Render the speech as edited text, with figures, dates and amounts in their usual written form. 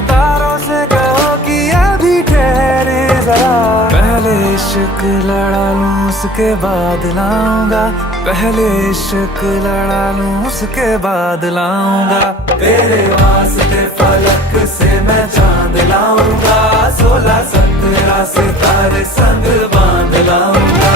सितारों से कहो कि अभी ठहरे जरा। पहले इश्क लड़ा लूं उसके बाद लाऊंगा, पहले इश्क लड़ा लूं उसके बाद लाऊंगा। तेरे वास्ते फलक से मैं चांद लाऊंगा, 16-17 सितारे संग बांध लाऊंगा।